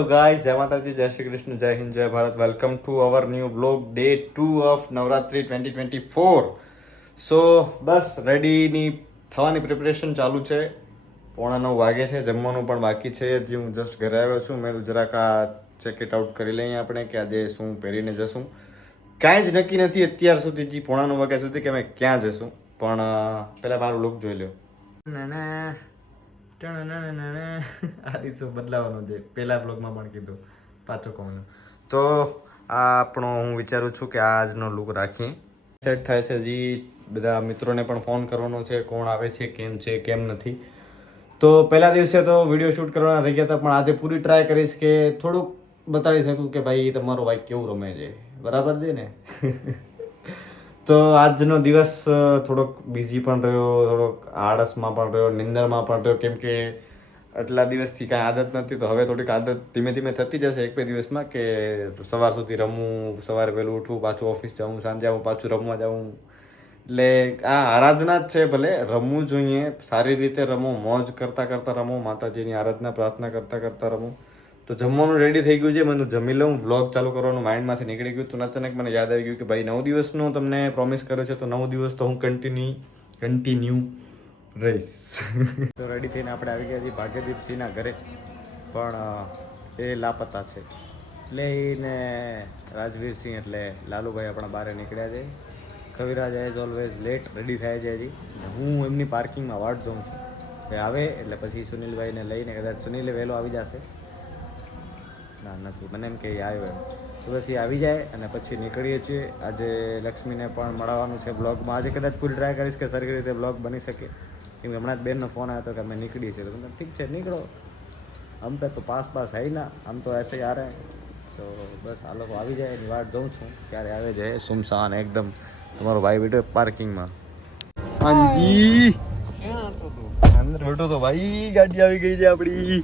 So guys, Jai Mataji, Jai Shri Krishna, Jai Hind, Jai Bharat. Welcome to our new vlog, day 2 of Navratri 2024. So બસ રેડીની થવાની preparation ચાલુ છે. 8:45 વાગે છે, જમવાનું પણ બાકી છે. હજી હું જસ્ટ ઘરે આવ્યો છું. મેં જરાક આ ચેક ઇટ આઉટ કરી લઈએ આપણે કે આજે શું પહેરીને જશું. કાંઈ જ નક્કી નથી અત્યાર સુધી, હજી 8:45 વાગ્યા સુધી કે અમે ક્યાં જશું. પણ પહેલાં મારું લુક જોઈ લો. આ રીસો બદલાવાનો છે, પહેલા બ્લોગમાં પણ કીધું, પાછો કહું. તો આ આપણો હું વિચારું છું કે આજનો લુક રાખીએ. સેટ થાય છે. હજી બધા મિત્રોને પણ ફોન કરવાનો છે, કોણ આવે છે, કેમ નથી. તો પહેલા દિવસે તો વિડીયો શૂટ કરવાના રહી ગયા હતા, પણ આજે પૂરી ટ્રાય કરીશ કે થોડુંક બતાડી શકું કે ભાઈ તમારો બાઈક કેવું રમે છે. બરાબર છે ને? તો આજનો દિવસ થોડોક બિઝી પણ રહ્યો, થોડોક આળસમાં પણ રહ્યો, નિંદરમાં પણ રહ્યો, કેમ કે આટલા દિવસથી કાંઈ આદત નથી. તો હવે થોડીક આદત ધીમે ધીમે થતી જશે 1-2 દિવસમાં, કે સવાર સુધી રમવું, સવારે વહેલું ઉઠવું, પાછું ઓફિસ જવું, સાંજે આવું, પાછું રમવા જવું. એટલે આ આરાધના જ છે. ભલે રમવું જોઈએ, સારી રીતે રમો, મોજ કરતાં કરતાં રમો, માતાજીની આરાધના પ્રાર્થના કરતાં કરતાં રમો. તો જમવાનું રેડી થઈ ગયું છે, મને જમી લઉં. વ્લોગ ચાલુ કરવાનું માઇન્ડમાંથી નીકળી ગયું. તો અચાનક મને યાદ આવી ગયું કે ભાઈ 9 દિવસનું તમને પ્રોમિસ કર્યો છે, તો 9 દિવસ તો હું કન્ટિન્યુ રહીશ. તો રેડી થઈને આપણે આવી ગયા છીએ ભાગ્યદીપસિંહના ઘરે, પણ એ લાપતા છે. એટલે એને રાજવીરસિંહ એટલે લાલુભાઈ આપણા બહાર નીકળ્યા છે. કવિરાજ એઝ ઓલવેઝ લેટ રેડી થાય છે હજી. હું એમની પાર્કિંગમાં વાટ જોઉં છું કે આવે એટલે પછી સુનિલભાઈને લઈને, કદાચ સુનિલે વહેલો આવી જશે. ના નથી, મને એમ કે આવ્યો એમ. તો પછી આવી જાય અને પછી નીકળીએ છીએ. આજે લક્ષ્મીને પણ મળવાનું છે બ્લોગમાં. આજે કદાચ પૂરી ટ્રાય કરીશ કે સરખી રીતે બ્લોગ બની શકે, કેમ કે હમણાં જ બેનનો ફોન આવ્યો હતો કે અમે નીકળીએ છીએ. તો ઠીક છે, નીકળો. હમ पे तो पास है ही ना, हम तो ऐसे ही आ रहे हैं. તો બસ આ લોકો આવી જાય એની વાટ જોઉં છું ક્યારે આવે છે. સુમસાન એકદમ. તમારો ભાઈ બેઠો પાર્કિંગમાં. હાજી અંદર બેઠો તો ભાઈ, ગાડી આવી ગઈ છે આપણી.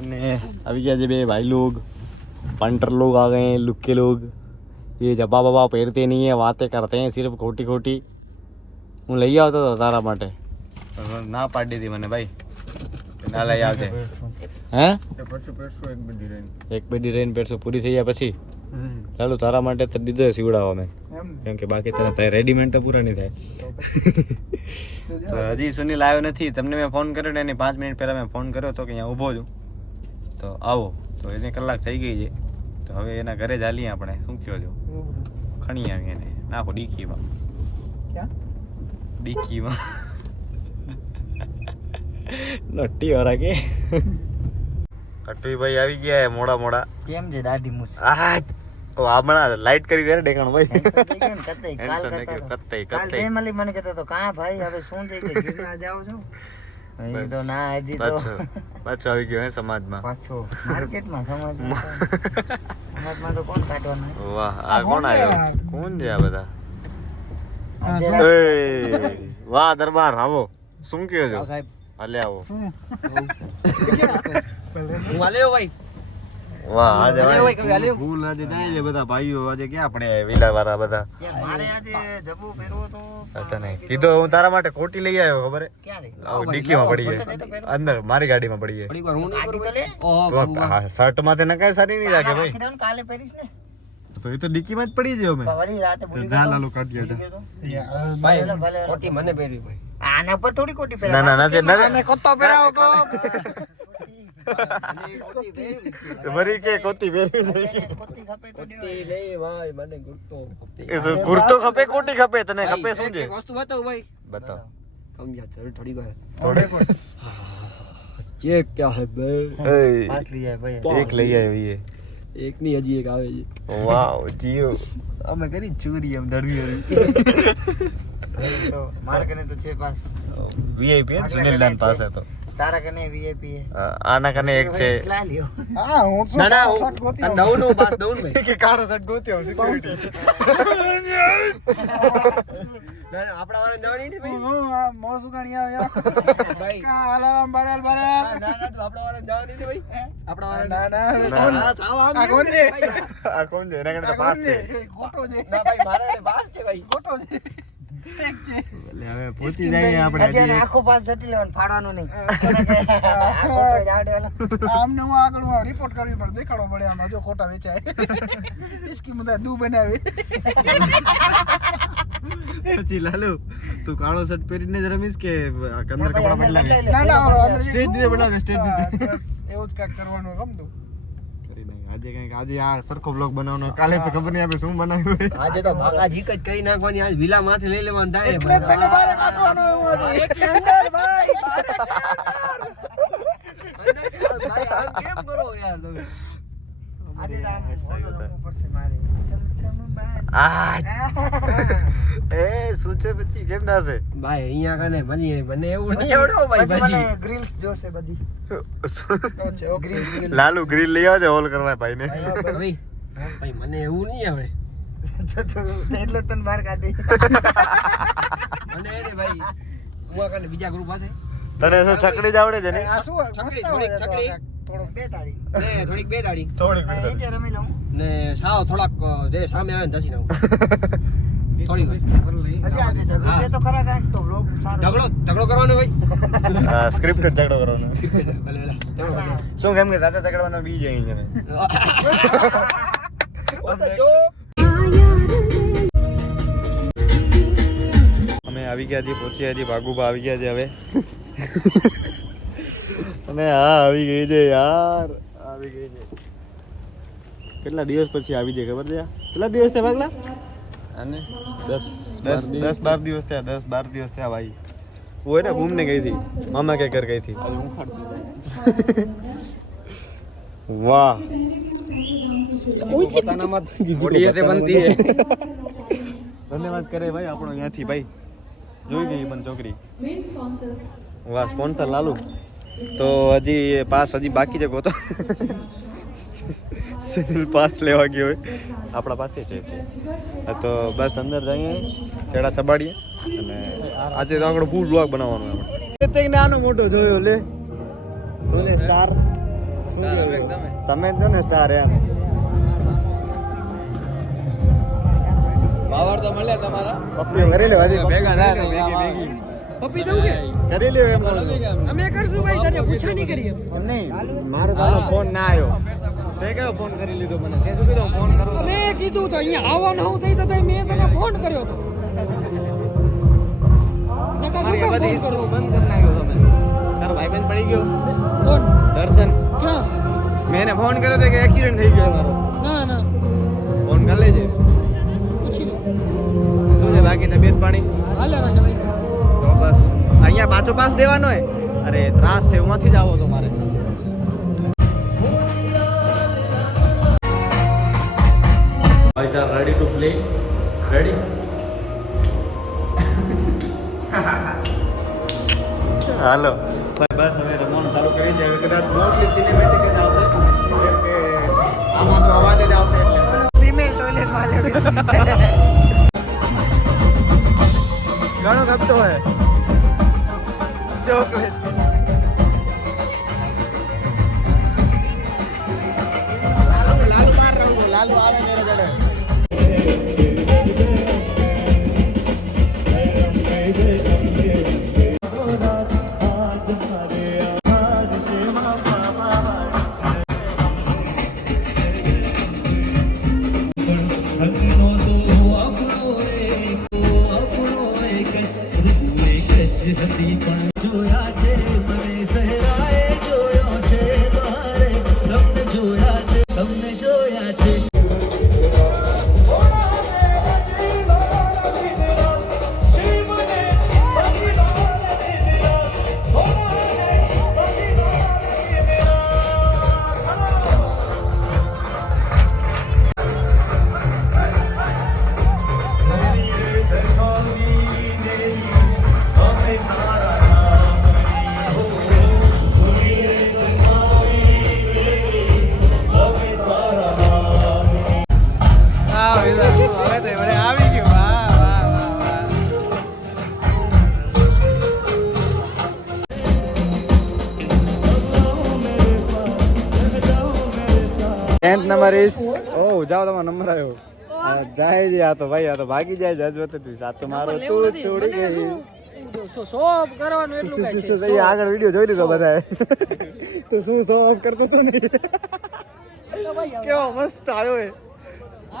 અને આવી ગયા છે બે भाई लोग, पंटर लोग आ गए हैं, लुक्के लोग. ये जब्बा बब्बा પહેરते नहीं है, बातें करते हैं सिर्फ खोटी खोटी. હું લઈ આવતો હતો તારા માટે, ના પાડી દીધી મને ભાઈ, ના લઈ આવજે. હે એક બેડી રેન પહેરશું, પૂરી થઈ જાય પછી ચાલુ તારા માટે તો દીધો સીવડાવવા મેં, કેમ કે બાકી તને રેડીમેડ તો પૂરા નહીં થાય. તો હજી સુનિલ આવ્યો નથી. તમને મેં ફોન કર્યો ને એની 5 મિનિટ પહેલાં મેં ફોન કર્યો હતો કે અહીંયા ઊભો છું, તો આવો. તો એની કલાક થઈ ગઈ છે. તો હવે એના ઘરે જ હાલીએ આપણે. શું કહો છો? ખણી આવી એને નાખો ડીકીમાં. ડીકીમાં નટ્ટી વાળા કે કટુભાઈ આવી ગયા મોડા. કેમ છે દાઢી મૂછ? હમણાં લાઈટ કરી દે ડેકાણ ભાઈ. કાલ મળી મને કહેતો તો કાં ભાઈ હવે શું છે કે ગિરનાર જાવ છો? એ તો ના, હજી તો પાછો આવી ગયો હે સમાજમાં. પાછો માર્કેટમાં સમાજમાં તો કોણ કાઢવાનું? વાહ, આ કોણ આવ્યો? કોણ છે આ બધા? વાહ દરબાર, આવો. શું કહો છો સાહેબ? હાલે આવો. હું આલ્યો ભાઈ. વાહ, આજે ફૂલ આજે જાય છે બધા ભાઈઓ. આજે ક્યાં પડે વિલા વાળા બધા. મારે આજે જબુ પહેરવો તો તને કીધું હું તારા માટે કોટી લઈ આવ્યો, ખબર હે? ક્યારે? ડીકીમાં પડી છે અંદર, મારી ગાડીમાં પડી છે. શર્ટ માથે નકાય સારી નહીં રાખે ભાઈ. કાલે પહેરીશ ને તો એ તો ડીકીમાં જ પડી ગયો. મેં વળી રાતે ભૂલી જા લાલો કાઢી દે ભાઈ. કોટી મને પહેરવી ભાઈ. આના પર થોડી કોટી પહેરાવ. ના નથી મને કોતો પહેરાવો કો. ભરી કે કોતી પહેરવી કોતી ખપે તો કોતી લઈ ભાઈ. મને ગુરતો ખપે. ગુરતો ખપે, કોટી ખપે. તને ખપે શું છે? વસ્તુ બતાવ ભાઈ. બતાવ. સમજા થોડી વાર થોડે ચેક ક્યા હે ભાઈ? પાસ લઈ આય ભાઈ. એક લઈ આવી છે. એક ની હજી એક આવે છે. વાવ જીઓ, અમે કરી ચોરી એમ દડવી હરી. તો માર કને તો છે પાસ વીઆઈપી સુનિલ દાન પાસે તો. તારા કને વીઆઈપી હે. આના કને એક છે. કેટલા લ્યો? હા હું ના ના શર્ટ ગોતી નવ નો પાસ દઉં ને કે કારો શર્ટ ગોત્યો સિક્યુરિટી. ના આપડા વાળા જવાની ને ભાઈ. હું આ મોસ ઉગાણી આવ્યો ભાઈ કા અલારામ બરાલ બરાલ. ના ના તો આપડા વાળા જવાની ને ભાઈ. આપડા વાળા ના ના. ના સાવ આમ આ કોણ છે? આ કોણ છે? એના કને તો પાસ છે. ખોટો છે. ના ભાઈ મારા પાસ છે ભાઈ. ખોટો છે. હવે પહોંચી જઈએ આપણે હજી એને હજી આખો પાસ જટી લેવાનું, ફાડવાનું નહીં. એને કે આ ખોટો જ આવડે ઓલો. આમને હું આગળ રિપોર્ટ કરવી પડે, દેખાડવો પડે આમાં જો ખોટા વેચાય. ઇસકી મુદા દૂ બનાવી. પછી લાલુ તું કાળો શર્ટ પહેરીને જ રમીશ કે આ કંદર ભાઈ, કપડા અમે બદલાવીશ? બદલાઈ ના ના ઓલો અંદર સ્ટ્રેટ રીતે બનાવજો, સ્ટ્રેટ રીતે. બસ એવું જ કાંઈક કરવાનું ગમતું. કરી નાખ. આજે કંઈક આજે આ સરખો બ્લોગ બનાવવાનો, કાલે તો ખબર નહીં આપણે શું બનાવ્યું હોય. આજે તો ભાગા જીક જ કરી નાખવાની, આજ વિલા માથે લઈ લેવાનું થાય. એટલે જ તને બહાર કાઢવાનું એવું હતું. ભાઈ, આમ કેમ કરો યાર તમે? આજે તો આમ ઓલો રમવું પડશે મારે. ચમ ચમ બાજ. આ એ શું છે પછી કેમ થશે? ભાઈ અહીંયા કને મને એવું નહીં આવડે હો ભાઈ પછી ભાજી. મને ગ્રીલ્સ જોશે બધી. ગ્રીલ્સ લાલુ ગ્રીલ લઈ આવજે હોલ કરવા ભાઈને. ભાઈ ભાઈ મને એવું નહીં આવડે. એટલે તને બહાર કાઢી. મને એને ભાઈ હું આ કને બીજા ગ્રુપ પાસે તને શું ચકડી જ આવડે છે ને? આ શું છકડી, મસ્ત હોય છકડી. તો થોડું બે તાળી. ને થોડીક બે દાડી થોડીક આ એ જે રમી લઉં. ને સાવ થોડાક જે સામે આવે ને ધસી નાખું. થોડીક હજી આજે ઝઘડો છે તો ખરા કાંઈક તો vlog સારો. ઝઘડો કરવાનો ભાઈ. સ્ક્રિપ્ટેડ ઝઘડો કરવાનો. ભલે, ભલે. ઝઘડો કરવાનો. શું કેમ કે સાચા ઝઘડવાનો બી જાય છે ને? ઓ તો જો અમે આવી ગયા છીએ, પહોંચ્યા છીએ, ભાગુબા આવી ગયા છે હવે. અને હા આવી ગઈ છે યાર, આવી ગઈ છે. કેટલા દિવસ પછી આવી છે ખબર છે? કેટલા દિવસ થયા ભાગલા? અને 10-12 દિવસ થયા, 10-12 દિવસ થયા ભાઈ. वो है ना घूमने गई थी, मामा के घर गई थी. वाह से बनती है. ધન્યવાદ કરે ભાઈ આપણો અહીંયાથી ભાઈ. જોઈ ગઈ પણ છોકરી. વાહ સ્પોન્સર લાલુ. તો હજી એ પાસ હજી બાકી છે ગોતો. સિવિલ પાસ લેવા ગયો હોય આપણા પાસે છે. તો બસ અંદર જઈએ, છેડા ચબાડીએ અને આજે તો આગળ ફૂલ બ્લોગ બનાવવાનો આપણે. નાનો મોટો જોયો લે તું સ્ટાર. તમે જો ને સ્ટાર એમ. પાવર તો મળે તમારા. પપ્પી કરી લે હજી ભેગા થાય ને ભેગી પપ્પી દઉં કે કરી લ્યો એમ. અમે કરશું ભાઈ, તને પૂછા નહીં કરીએ. એમ નહીં મારો તારો ફોન ના આવ્યો. તે કયો ફોન કરી લીધો મને? તે શું કીધું ફોન કરું? મેં કીધું તો અહીંયા આવવાનું હું થઈ તો મેં તને ફોન કર્યો તો. નકા શું કામ ફોન કરો? બંધ કરી નાખ્યો તમે. તારો ભાઈબંધ પડી ગયો કોણ? દર્શન. ક્યાં? મેં એને ફોન કર્યો તો કે એક્સિડન્ટ થઈ ગયો મારો. ના ના ફોન કરી લેજે. પૂછી લો. શું છે બાકી તબિયત પાણી? હાલે રાજા ભાઈ. તો બસ અહીંયા પાછો પાસ દેવાનો હોય. અરે ત્રાસ છે, ઉમાંથી જ આવો તો મારે. ભાઈ ચાલ રેડી ટુ પ્લે. રેડી? હાલો ભાઈ બસ હવે રમવાનું ચાલુ કરી દે. હવે કદાચ મોસ્ટલી સિનેમેટિક જ આવશે કેમ કે આમાં તો અવાજ જ આવશે એટલે. ફિમેલ ટોયલેટ માં લેવી. ઘણો ખપતો હોય ચોકલેટ. લાલુ માર રહું છું, લાલુ આવે મેરે જોડે. ટેન્ટ નંબર ઇઝ ઓ જાઓ તમારો નંબર આવ્યો. જાય છે આ તો ભાઈ, આ તો ભાગી જાય છે હજુ તો આ તો મારો તું છોડી ગઈ. સોપ કરવાનું એટલું કાંઈ છે. શું આગળ વિડીયો જોઈ લીધો બધાએ. તો શું શો ઓફ કરતો તો નહીં? તો ભાઈ કેવો મસ્ત આવ્યો એ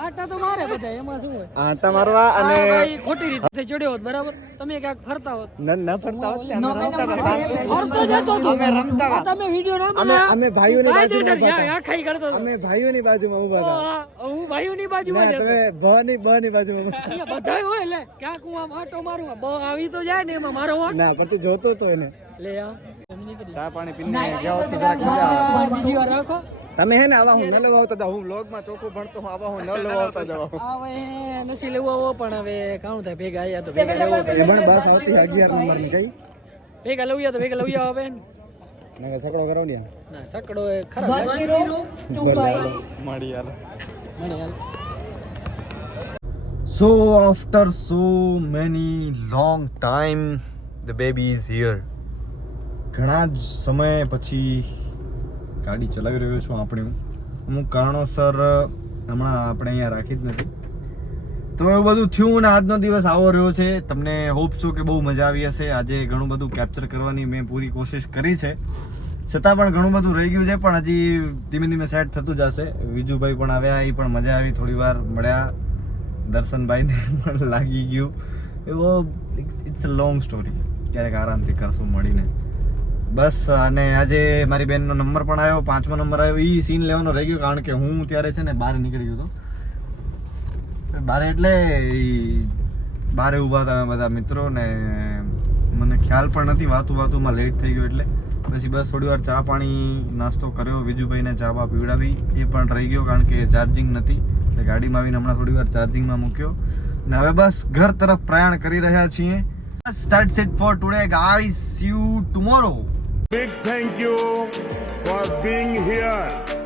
આટા તો મારે બધા એમાં શું હોય. આંટા મારવા આ અને ભાઈ ખોટી રીતે ચડ્યો હોત બરાબર, તમે ક્યાંક ફરતા હોત. ન ફરતા હોત ને, અમે રમતા હતા. ફરતો જતો હતો. અમે રમતા હતા. આ તમે વિડિયો ના અમે અમે ભાઈઓની કાયદેસર બાજુમાં યા ઊભા યા ખાઈ કરતો હતા. હતો. અમે ભાઈઓની બાજુમાં ઊભા હતા. હું ભાઈઓની બાજુમાં ના, જ હતો. તમે બની બાજુમાં ઊભા. અહીંયા બધાય હોય લે ક્યાંક હું આમ આટો મારું બ આવી તો જાય ને એમાં મારો વાંક ના, પણ તું જોતો તો એને. લે આ એમ નીકળી. ચા પાણી પીને જાઓ તો જરાક મજા આવે. બીજી વાર રાખો. તમે હે ને આવા હું ન લવાવતા હતા. હું વ્લોગમાં ચોખ્ખું ભણતો હું, આવા હું ન લવાવતા જાવ. હવે નથી લેવું આવો પણ હવે કાણું થાય ભેગા આયા તો ભેગા લેવું એ પણ બસ આવતી 11 નંબરની ગઈ. ભેગા લઉયા તો ભેગા લઉયા હવે નકર સકડો કરો ને. ના સકડો એ ખરાબ મળી યાર. મને હાલ. So after so many long time the baby is here. ઘણા જ સમય પછી ગાડી ચલાવી રહ્યો છું આપણે. અમુક કારણોસર હમણાં આપણે અહીંયા રાખી જ નથી. તો એવું બધું થયું ને આજનો દિવસ આવો રહ્યો છે. તમને હોપ છું કે બહુ મજા આવી હશે. આજે ઘણું બધું કેપ્ચર કરવાની મેં પૂરી કોશિશ કરી છે, છતાં પણ ઘણું બધું રહી ગયું છે. પણ હજી ધીમે ધીમે સેટ થતું જશે. વિજુભાઈ પણ આવ્યા, એ પણ મજા આવી, થોડી વાર મળ્યા. દર્શનભાઈને પણ લાગી ગયું. એવો ઇટ્સ અ લોંગ સ્ટોરી, ક્યારેક આરામથી કરશું મળીને. બસ. અને આજે મારી બેનનો નંબર પણ આવ્યો, 5મો નંબર આવ્યો. એ સીન લેવાનો રહી ગયો કારણ કે હું ત્યારે છે ને બહાર નીકળી ગયો હતો. બહાર એટલે બહાર ઊભા હતા બધા મિત્રો ને મને ખ્યાલ પણ નથી, વાતુમાં લેટ થઈ ગયો એટલે પછી બસ થોડી વાર ચા પાણી નાસ્તો કર્યો, વિજુભાઈને ચા બા પીવડાવી, એ પણ રહી ગયો કારણ કે ચાર્જિંગ નથી. એટલે ગાડીમાં આવીને હમણાં થોડી વાર ચાર્જિંગમાં મૂક્યો ને હવે બસ ઘર તરફ પ્રયાણ કરી રહ્યા છીએ. That's it for today guys. See you tomorrow. Big thank you for being here.